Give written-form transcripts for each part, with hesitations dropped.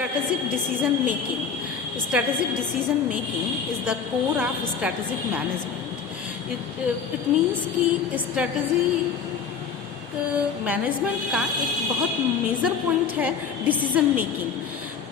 Strategic decision making. Strategic decision making is the core of strategic management. It means कि strategy management का एक बहुत major point है decision making.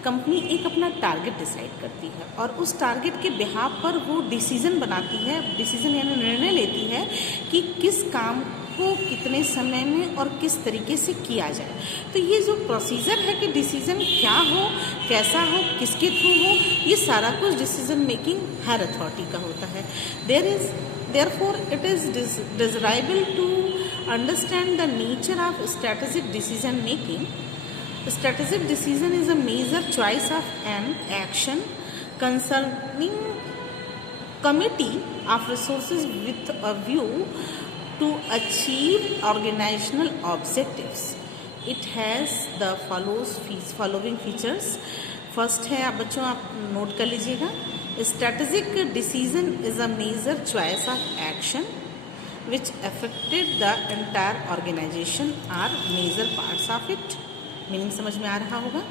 Company एक अपना टारगेट डिसाइड करती है और उस टारगेट के बिहाफ पर वो डिसीजन बनाती है, डिसीजन यानी निर्णय लेती है कि किस काम को कितने समय में और किस तरीके से किया जाए। तो ये जो प्रोसीजर है कि डिसीजन क्या हो, कैसा हो, किसके थ्रू हो, ये सारा कुछ डिसीजन मेकिंग हायर अथॉरिटी का होता है। Therefore, it is desirable to understand the nature of strategic decision making. Strategic decision is a major choice of an action concerning committee of resources with a view to achieve organizational objectives. It has the following features. First है, आप बच्चों आप note कर लीजिएगा, strategic decision is a major choice of action which affected the entire organisation or major parts of it. Meaning समझ में आ रहा होगा।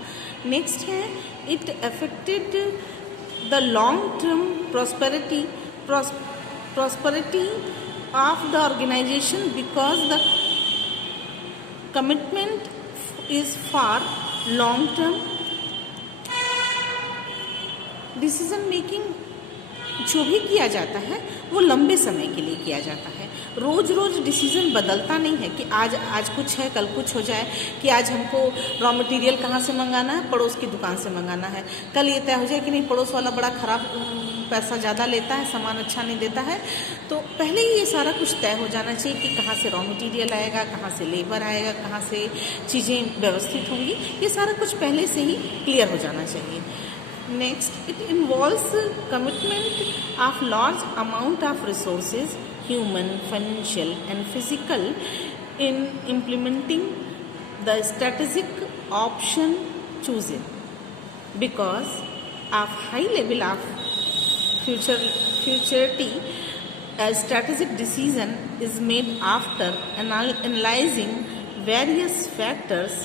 नेक्स्ट है, it affected the long term prosperity of the organisation because the commitment is for long term. Decision making जो भी किया जाता है वो लंबे समय के लिए किया जाता है। रोज़ रोज़ डिसीजन बदलता नहीं है कि आज कुछ है कल कुछ हो जाए, कि आज हमको रॉ मटेरियल कहाँ से मंगाना है, पड़ोस की दुकान से मंगाना है, कल ये तय हो जाए कि नहीं पड़ोस वाला बड़ा ख़राब पैसा ज़्यादा लेता है, सामान अच्छा नहीं देता है। तो पहले ही ये सारा कुछ तय हो जाना चाहिए कि कहाँ से रॉ मटेरियल आएगा, कहाँ से लेबर आएगा, कहाँ से चीज़ें व्यवस्थित होंगी, ये सारा कुछ पहले से ही क्लियर हो जाना चाहिए। Next, it involves commitment of large amount of resources, human, financial and physical, in implementing the strategic option chosen. Because of high level of futurity, a strategic decision is made after analyzing various factors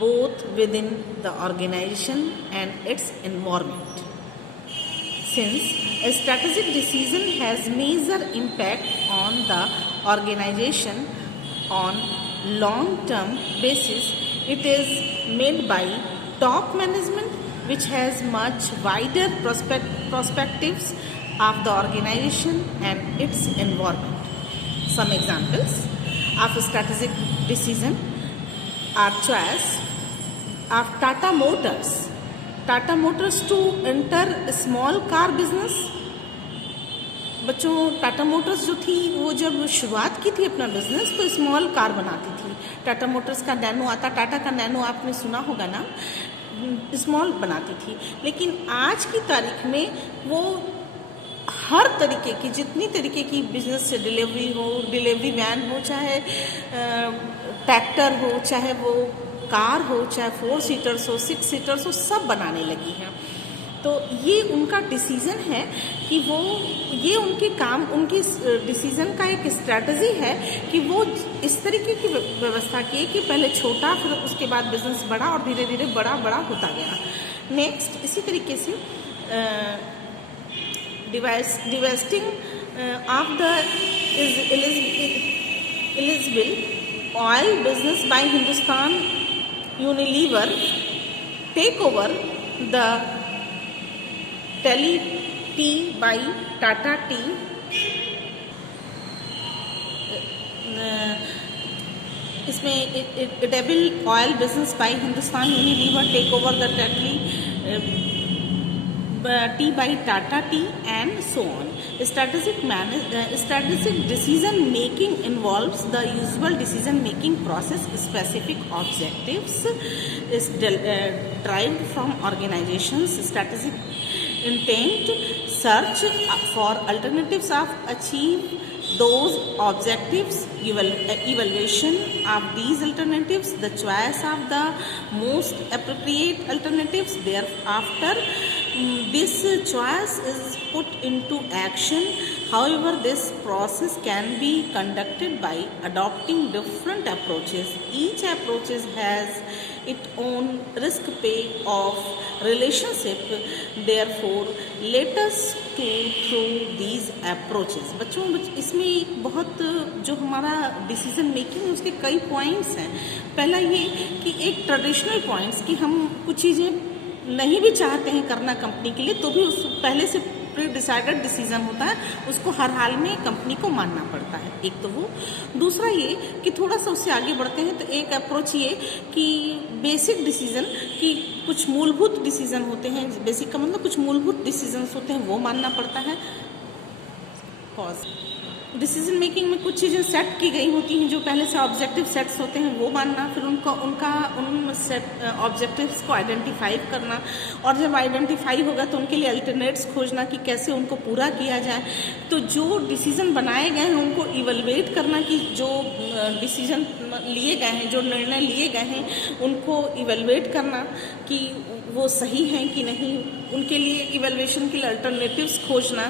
both within the organization and its environment. Since a strategic decision has major impact on the organization on long-term basis, it is made by top management which has much wider perspectives of the organization and its environment. Some examples of a strategic decision are choice of Tata Motors to enter small car business. बच्चों Tata Motors जो थी वो जब शुरुआत की थी अपना business तो स्मॉल कार बनाती थी। टाटा मोटर्स का नैनो आता, टाटा का नैनो आपने सुना होगा ना, स्मॉल बनाती थी। लेकिन आज की तारीख में वो हर तरीके की जितनी तरीके की बिजनेस से डिलीवरी वैन हो, चाहे ट्रैक्टर हो, चाहे वो कार हो, चाहे 4 सीटर्स हो, 6 सीटर्स हो, सब बनाने लगी हैं। तो ये उनका डिसीज़न है कि वो ये उनकी डिसीज़न का एक स्ट्रैटेजी है कि वो इस तरीके की व्यवस्था की कि पहले छोटा फिर उसके बाद बिजनेस बड़ा और धीरे धीरे बड़ा होता गया। नेक्स्ट इसी तरीके से divesting of the Elizabeth oil business by Hindustan Unilever, take over the Tele Tea by Tata Tea, इसमें edible oil business by Hindustan Unilever take over the tea by Tata Tea and so on. Strategic decision making involves the usual decision making process. Specific objectives is derived from organizations' strategic intent, search for alternatives of achieve those objectives, evaluation of these alternatives, the choice of the most appropriate alternatives. Thereafter, this choice is put into action. However, this process can be conducted by adopting different approaches. Each approach has its own risk pay off relationship. Therefore let us go through these approaches. बच्चों इसमें बहुत जो हमारा decision making है उसके कई points हैं। पहला ये कि एक ट्रेडिशनल पॉइंट्स कि हम कुछ चीज़ें नहीं भी चाहते हैं करना कंपनी के लिए तो भी उस पहले से प्री डिसाइडेड डिसीजन होता है, उसको हर हाल में कंपनी को मानना पड़ता है। एक तो वो, दूसरा ये कि थोड़ा सा उससे आगे बढ़ते हैं तो एक अप्रोच ये कि बेसिक डिसीजन कि कुछ मूलभूत डिसीजन होते हैं, बेसिक का मतलब कुछ मूलभूत डिसीजंस होते हैं वो मानना पड़ता है। पॉज। डिसीजन मेकिंग में कुछ चीज़ें सेट की गई होती हैं जो पहले से ऑब्जेक्टिव सेट्स होते हैं वो मानना, फिर उन सेट ऑब्जेक्टिव्स को आइडेंटिफाई करना, और जब आइडेंटिफाई होगा तो उनके लिए अल्टरनेट्स खोजना कि कैसे उनको पूरा किया जाए। तो जो डिसीजन बनाए गए हैं उनको इवैल्यूएट करना कि जो डिसीजन लिए गए हैं, जो निर्णय लिए गए हैं उनको इवैल्यूएट करना कि वो सही हैं कि नहीं, उनके लिए इवैल्यूएशन के लिए अल्टरनेटिव्स खोजना,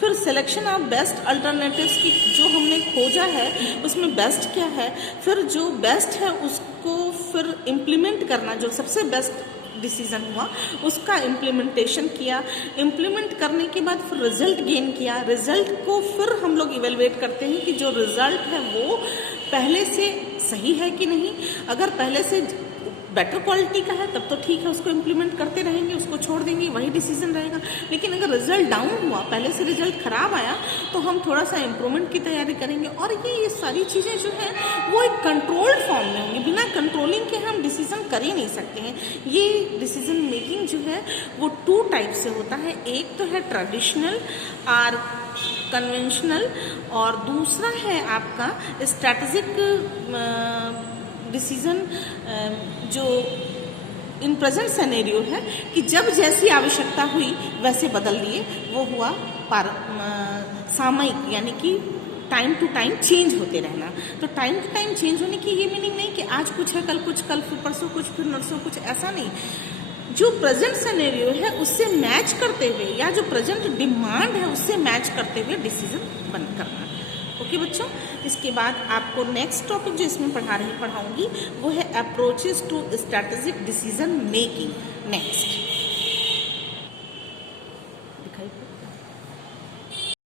फिर सिलेक्शन ऑफ बेस्ट अल्टरनेटिव्स की जो हमने खोजा है उसमें बेस्ट क्या है, फिर जो बेस्ट है उसको फिर इम्प्लीमेंट करना, जो सबसे बेस्ट डिसीजन हुआ उसका इम्प्लीमेंटेशन किया, इम्प्लीमेंट करने के बाद फिर रिजल्ट गेन किया, रिजल्ट को फिर हम लोग इवेलुएट करते हैं कि जो रिजल्ट है वो पहले से सही है कि नहीं। अगर पहले से बेटर क्वालिटी का है तब तो ठीक है, उसको इम्प्लीमेंट करते रहेंगे, उसको छोड़ देंगे, वही डिसीजन रहेगा। लेकिन अगर रिजल्ट डाउन हुआ, पहले से रिजल्ट खराब आया, तो हम थोड़ा सा इम्प्रूवमेंट की तैयारी करेंगे। और ये सारी चीज़ें जो हैं वो एक कंट्रोल्ड फॉर्म में होंगी, बिना कंट्रोलिंग के हम डिसीजन कर ही नहीं सकते हैं। ये डिसीजन मेकिंग जो है वो 2 टाइप से होता है, एक तो है ट्रेडिशनल और कन्वेंशनल, और दूसरा है आपका स्ट्रैटेजिक डिसीजन जो इन प्रेजेंट सिनेरियो है कि जब जैसी आवश्यकता हुई वैसे बदल दिए, वो हुआ सामयिक, यानी कि टाइम टू टाइम चेंज होते रहना। तो टाइम टू टाइम चेंज होने की ये मीनिंग नहीं कि आज कुछ है कल कुछ, कल फिर परसों कुछ, फिर नरसों कुछ, ऐसा नहीं। जो प्रेजेंट सिनेरियो है उससे मैच करते हुए या जो प्रेजेंट डिमांड है उससे मैच करते हुए डिसीजन बंद करना। ओके बच्चों, इसके बाद आपको नेक्स्ट टॉपिक जो इसमें पढ़ाऊंगी वो है approaches to strategic decision making. Next